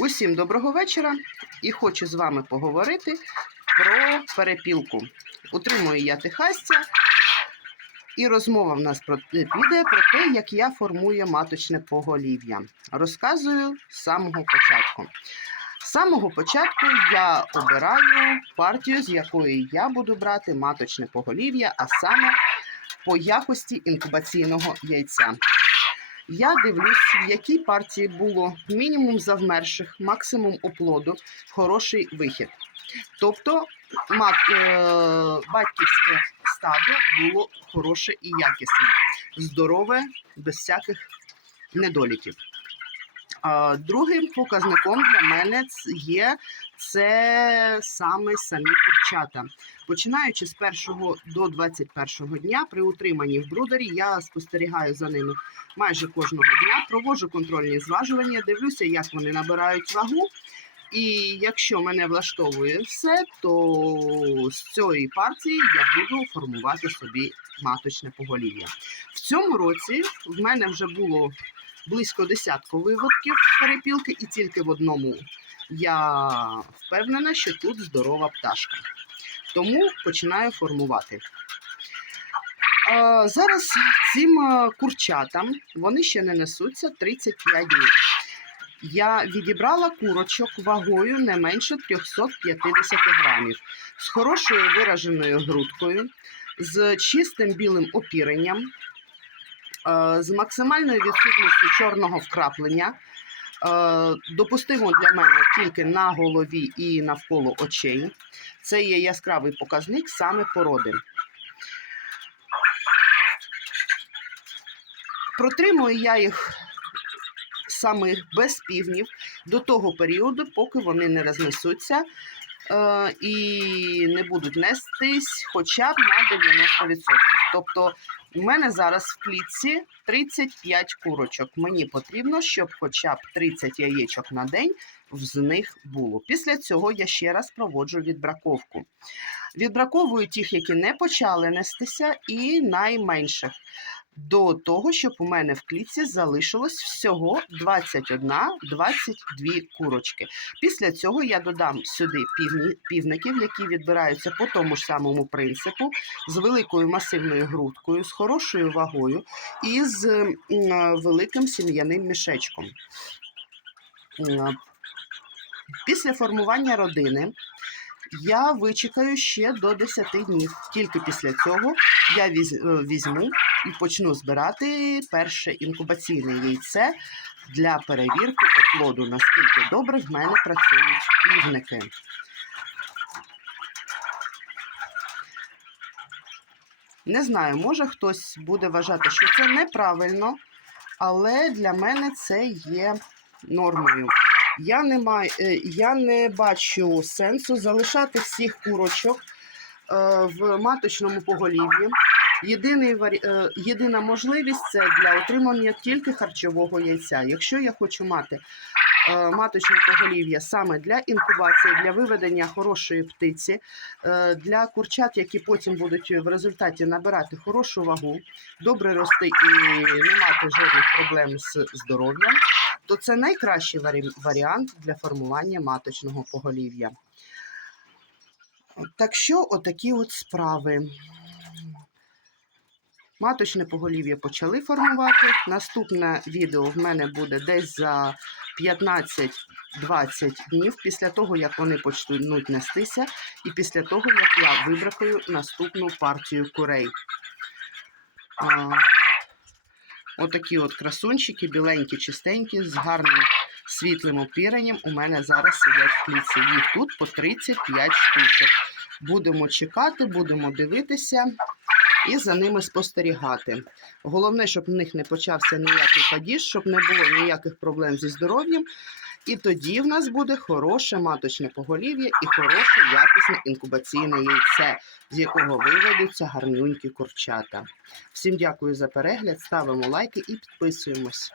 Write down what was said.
Усім доброго вечора і хочу з вами поговорити про перепілку. Утримую я тихастя, і розмова в нас е, піде про те, як я формую маточне поголів'я. Розказую з самого початку. З самого початку я обираю партію, з якої я буду брати маточне поголів'я, а саме по якості інкубаційного яйця. Я дивлюсь, в якій партії було мінімум завмерших, максимум оплоду, хороший вихід. Тобто мат, е, батьківське стадо було хороше і якісне, здорове, без всяких недоліків. А, Другим показником для мене є це саме самі курчата. Починаючи з 1 до 21 дня при утриманні в брудері, я спостерігаю за ними майже кожного дня, проводжу контрольні зважування, дивлюся, як вони набирають вагу. І якщо мене влаштовує все, то з цієї партії я буду формувати собі маточне поголів'я. В цьому році в мене вже було близько десятку виводків перепілки, і тільки в одному я впевнена, що тут здорова пташка. Тому починаю формувати. Зараз цим е, курчатам вони ще не несуться 35 днів. Я відібрала курочок вагою не менше 350 грамів, з хорошою вираженою грудкою, з чистим білим опіренням, е, з максимальною відсутністю чорного вкраплення. Е, Допустимо для мене тільки на голові і навколо очей. Це є яскравий показник саме породи. Протримую я їх саме без півнів до того періоду, поки вони не рознесуться е, і не будуть нестись хоча б на 90%. Тобто у мене зараз в клітці 35 курочок. Мені потрібно, щоб хоча б 30 яєчок на день з них було. Після цього я ще раз проводжу відбраковку. Відбраковую тих, які не почали нестися, і найменших. До того, щоб у мене в клітці залишилось всього 21-22 курочки. Після цього я додам сюди півників, які відбираються по тому ж самому принципу, з великою масивною грудкою, з хорошою вагою і з великим сім'яним мішечком. Після формування родини я вичекаю ще до 10 днів. Тільки після цього я е, візьму і почну збирати перше інкубаційне яйце для перевірки оплоду, наскільки добре в мене працюють півники. Не знаю, може хтось буде вважати, що це неправильно, але для мене це є нормою. Я не, маю, е, я не бачу сенсу залишати всіх курочок е, в маточному поголів'ї. Єдиний е, єдина можливість це для отримання тільки харчового яйця. Якщо я хочу мати маточне поголів'я саме для інкубації, для виведення хорошої птиці, для курчат, які потім будуть в результаті набирати хорошу вагу, добре рости і не мати жодних проблем з здоров'ям, то це найкращий варі- варіант для формування маточного поголів'я. Так що, отакі от справи. Маточне поголів'я почали формувати. Наступне відео в мене буде десь за 15-20 днів після того, як вони почнуть нестися, і після того, як я вибракую наступну партію курей. Отакі от красунчики, біленькі, чистенькі, з гарним світлим опіренням у мене зараз сидять в клітці. Їх тут по 35 штучок. Будемо чекати, будемо дивитися і за ними спостерігати. Головне, щоб в них не почався ніякий падіж, щоб не було ніяких проблем зі здоров'ям. І тоді в нас буде хороше маточне поголів'я і хороше якісне інкубаційне яйце, з якого виведуться гарнюнькі курчата. Всім дякую за перегляд, ставимо лайки і підписуємось.